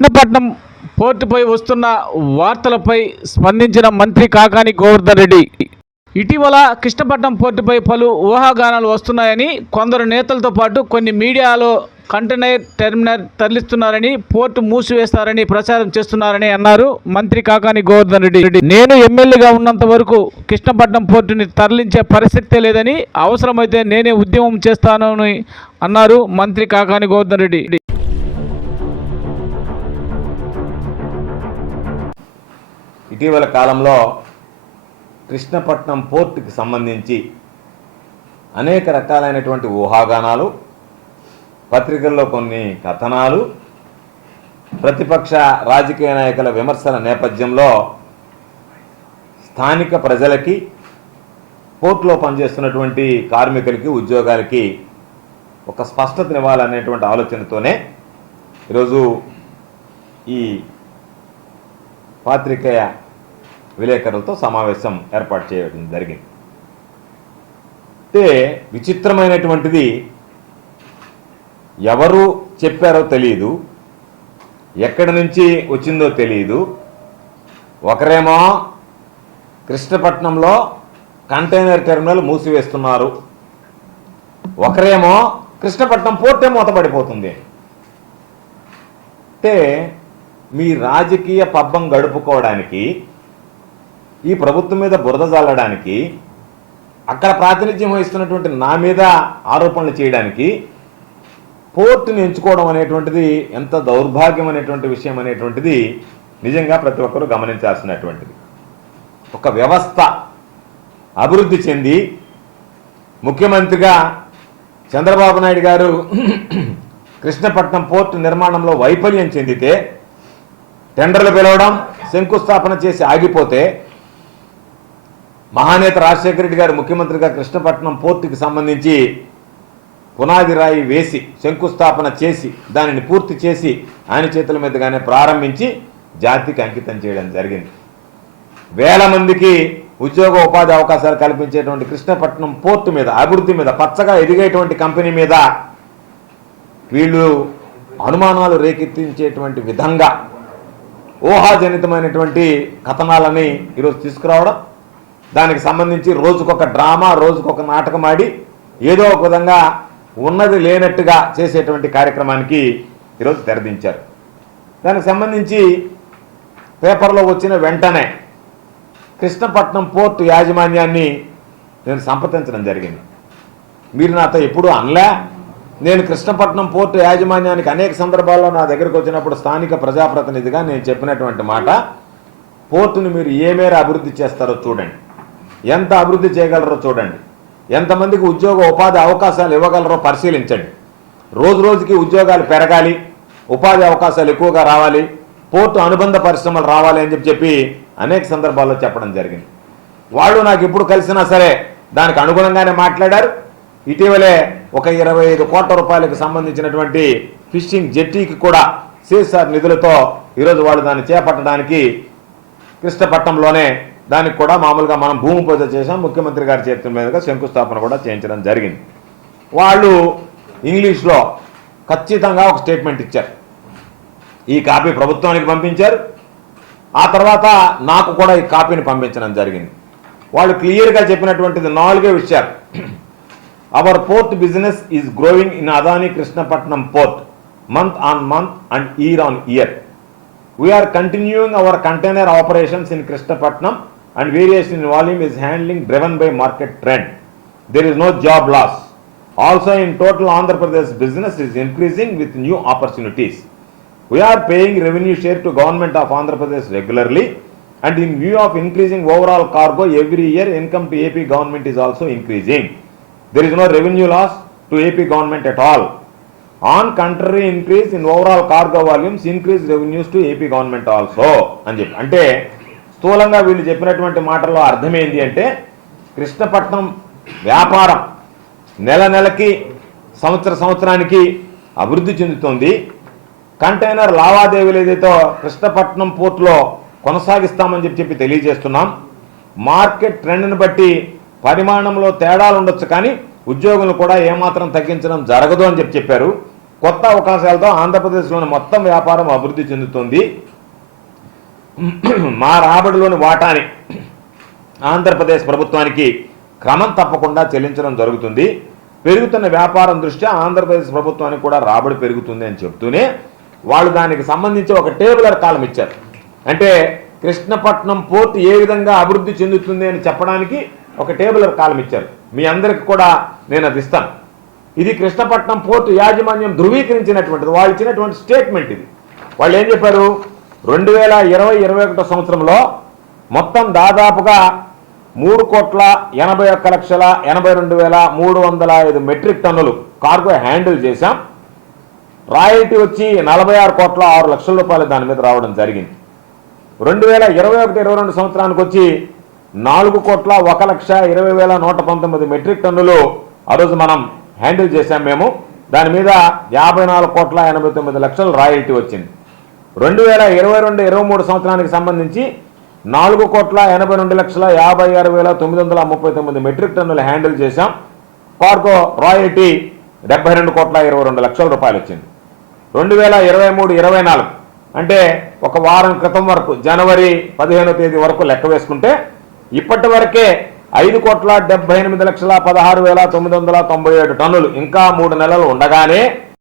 కృష్ణపట్నం పోర్టుపై వస్తున్న వార్తలపై స్పందించిన మంత్రి కాకాని గోవర్ధన్ రెడ్డి. ఇటీవల కృష్ణపట్నం పోర్టుపై పలు ఊహాగానాలు వస్తున్నాయని కొందరు నేతలతో పాటు కొన్ని మీడియాలో కంటైనర్ టెర్మినల్ తరలిస్తున్నారని పోర్టు మూసివేస్తారని ప్రచారం చేస్తున్నారని అన్నారు మంత్రి కాకాని గోవర్ధన్ రెడ్డి. నేను ఎమ్మెల్యేగా ఉన్నంత వరకు కృష్ణపట్నం పోర్టుని తరలించే పరిస్థితే లేదని అవసరమైతే నేనే ఉద్యమం చేస్తానని అన్నారు మంత్రి కాకాని గోవర్ధన్ రెడ్డి. ఇటీవల కాలంలో కృష్ణపట్నం పోర్టుకి సంబంధించి అనేక రకాలైనటువంటి ఊహాగానాలు పత్రికల్లో కొన్ని కథనాలు ప్రతిపక్ష రాజకీయ నాయకుల విమర్శల నేపథ్యంలో స్థానిక ప్రజలకి పోర్టులో పనిచేస్తున్నటువంటి కార్మికులకి ఉద్యోగాలకి ఒక స్పష్టతనివ్వాలనేటువంటి ఆలోచనతోనే ఈరోజు ఈ పాత్రికేయ విలేకరులతో సమావేశం ఏర్పాటు చేయడం జరిగింది. అయితే విచిత్రమైనటువంటిది. ఎవరు చెప్పారో తెలియదు ఎక్కడి నుంచి వచ్చిందో తెలియదు ఒకరేమో కృష్ణపట్నంలో కంటైనర్ టెర్మినల్ మూసివేస్తున్నారు. ఒకరేమో కృష్ణపట్నం పోర్టే మూతపడిపోతుంది. అంటే మీ రాజకీయ పబ్బం గడుపుకోవడానికి ఈ ప్రభుత్వం మీద బురద జల్లడానికి అక్కడ ప్రాతినిధ్యం వహిస్తున్నటువంటి నా మీద ఆరోపణలు చేయడానికి పోర్టుని ఎంచుకోవడం అనేటువంటిది ఎంత దౌర్భాగ్యం అనేటువంటి విషయం అనేటువంటిది నిజంగా ప్రతి ఒక్కరూ గమనించాల్సినటువంటిది. ఒక వ్యవస్థ అభివృద్ధి చెంది ముఖ్యమంత్రిగా చంద్రబాబు నాయుడు గారు కృష్ణపట్నం పోర్టు నిర్మాణంలో వైఫల్యం చెందితే టెండర్లు పిలవడం శంకుస్థాపన చేసి ఆగిపోతే మహానేత రాజశేఖర రెడ్డి గారు ముఖ్యమంత్రిగా కృష్ణపట్నం పోర్టుకి సంబంధించి పునాది రాయి వేసి శంకుస్థాపన చేసి దానిని పూర్తి చేసి ఆయన చేతుల మీదుగానే ప్రారంభించి జాతికి అంకితం చేయడం జరిగింది. వేల మందికి ఉద్యోగ ఉపాధి అవకాశాలు కల్పించేటువంటి కృష్ణపట్నం పోర్టు మీద అభివృద్ధి మీద పచ్చగా ఎదిగేటువంటి కంపెనీ మీద వీళ్ళు అనుమానాలు రేకెత్తించేటువంటి విధంగా ఊహాజనితమైనటువంటి కథనాలని ఈరోజు తీసుకురావడం దానికి సంబంధించి రోజుకొక డ్రామా రోజుకొక నాటకం ఆడి ఏదో ఒక విధంగా ఉన్నది లేనట్టుగా చేసేటువంటి కార్యక్రమానికి ఈరోజు తెరదించారు. దానికి సంబంధించి పేపర్లో వచ్చిన వెంటనే కృష్ణపట్నం పోర్టు యాజమాన్యాన్ని నేను సంప్రదించడం జరిగింది. మీరు నాతో ఎప్పుడూ అనలే. నేను కృష్ణపట్నం పోర్టు యాజమాన్యానికి అనేక సందర్భాల్లో నా దగ్గరకు వచ్చినప్పుడు స్థానిక ప్రజాప్రతినిధిగా నేను చెప్పినటువంటి మాట పోర్టును మీరు ఏ మేర అభివృద్ధి చేస్తారో చూడండి. ఎంత అభివృద్ధి చేయగలరో చూడండి. ఎంతమందికి ఉద్యోగ ఉపాధి అవకాశాలు ఇవ్వగలరో పరిశీలించండి. రోజు రోజుకి ఉద్యోగాలు పెరగాలి ఉపాధి అవకాశాలు ఎక్కువగా రావాలి పోర్టు అనుబంధ పరిశ్రమలు రావాలి అని చెప్పి చెప్పి అనేక సందర్భాల్లో చెప్పడం జరిగింది. వాళ్ళు నాకు ఇప్పుడు కలిసినా సరే దానికి అనుగుణంగానే మాట్లాడారు. ఇటీవలే ఒక ఇరవై ఐదు కోట్ల రూపాయలకు సంబంధించినటువంటి ఫిషింగ్ జెట్టీకి కూడా సిఎస్ఆర్ నిధులతో ఈరోజు వాళ్ళు దాన్ని చేపట్టడానికి కృష్ణపట్నంలోనే దానికి కూడా మామూలుగా మనం భూమి పూజ చేసాం ముఖ్యమంత్రి గారి చేతుల మీదుగా శంకుస్థాపన కూడా చేయించడం జరిగింది. వాళ్ళు ఇంగ్లీష్లో ఖచ్చితంగా ఒక స్టేట్మెంట్ ఇచ్చారు. ఈ కాపీ ప్రభుత్వానికి పంపించారు. ఆ తర్వాత నాకు కూడా ఈ కాపీని పంపించడం జరిగింది. వాళ్ళు క్లియర్గా చెప్పినటువంటిది నాలుగే విషయాలు. Our port business is growing in Adani Krishnapatnam port month on month and year on year we're continuing our container operations in Krishnapatnam and variation in volume is handling driven by market trend. There is no job loss. Also in total Andhra Pradesh business is increasing with new opportunities. We are paying revenue share to government of Andhra Pradesh regularly and in view of increasing overall cargo every year income to AP government is also increasing. There is no revenue loss to AP government at all. on contrary increase in overall cargo volumes increase revenues to ap government also అని అంటే స్థూలంగా వీళ్ళు చెప్పినటువంటి మాటల్లో అర్థం అంటే కృష్ణపట్నం వ్యాపారం నెల నెలకి సంవత్సర సంవత్సరానికి అభివృద్ధి చెందుతోంది. కంటైనర్ లావాదేవీలు ఏదైతే కృష్ణపట్నం పోర్టులో కొనసాగిస్తామని చెప్పి చెప్పి తెలియజేస్తున్నాం. మార్కెట్ ట్రెండ్ని బట్టి పరిమాణంలో తేడాలు ఉండొచ్చు కానీ ఉద్యోగులు కూడా ఏమాత్రం తగ్గించడం జరగదు అని చెప్పి చెప్పారు. కొత్త అవకాశాలతో ఆంధ్రప్రదేశ్లోని మొత్తం వ్యాపారం అభివృద్ధి చెందుతుంది. మా రాబడిలోని వాటాని ఆంధ్రప్రదేశ్ ప్రభుత్వానికి క్రమం తప్పకుండా చెల్లించడం జరుగుతుంది. పెరుగుతున్న వ్యాపారం దృష్ట్యా ఆంధ్రప్రదేశ్ ప్రభుత్వానికి కూడా రాబడి పెరుగుతుంది అని చెప్తూనే వాళ్ళు దానికి సంబంధించి ఒక టేబులర్ కాలం ఇచ్చారు. అంటే కృష్ణపట్నం పోర్ట్ ఏ విధంగా అభివృద్ధి చెందుతుంది అని చెప్పడానికి ఒక టేబులర్ కాలం ఇచ్చారు. మీ అందరికి కూడా నేను అది ఇస్తాను. ఇది కృష్ణపట్నం పోర్టు యాజమాన్యం ధృవీకరించినటువంటిది. వాళ్ళు ఇచ్చినటువంటి స్టేట్మెంట్ ఇది. వాళ్ళు ఏం చెప్పారు? రెండు వేల ఇరవై ఇరవై ఒకటో సంవత్సరంలో మొత్తం దాదాపుగా మూడు కోట్ల ఎనభై ఒక్క లక్షల ఎనభై రెండు వేల మూడు వందల ఐదు మెట్రిక్ టన్నులు కార్గో హ్యాండిల్ చేశాం. రాయల్టీ వచ్చి నలభై ఆరు కోట్ల ఆరు లక్షల రూపాయలు దాని మీద రావడం జరిగింది. రెండు వేల ఇరవై ఒకటి ఇరవై రెండు సంవత్సరానికి వచ్చి నాలుగు కోట్ల ఒక లక్ష ఇరవై వేల నూట పంతొమ్మిది మెట్రిక్ టన్నులు ఆ రోజు మనం హ్యాండిల్ చేశాం మేము. దాని మీద యాభై నాలుగు కోట్ల ఎనభై తొమ్మిది లక్షలు రాయల్టీ వచ్చింది. రెండు వేల ఇరవై రెండు ఇరవై మూడు సంవత్సరానికి సంబంధించి నాలుగు కోట్ల ఎనభై రెండు లక్షల యాభై ఆరు వేల తొమ్మిది వందల ముప్పై తొమ్మిది మెట్రిక్ టన్నులు హ్యాండిల్ చేశాం. కార్గో రాయల్టీ డెబ్బై రెండు కోట్ల ఇరవై రెండు లక్షల రూపాయలు వచ్చింది రెండు వేల ఇరవై మూడు ఇరవై నాలుగు అంటే ఒక వారం క్రితం వరకు జనవరి పదిహేనో తేదీ వరకు లెక్క వేసుకుంటే ఇప్పటి వరకే ఐదు కోట్ల డెబ్బై ఎనిమిది లక్షల పదహారు వేల తొమ్మిది వందల తొంభై ఏడు టన్నులు ఇంకా మూడు నెలలు ఉండగానే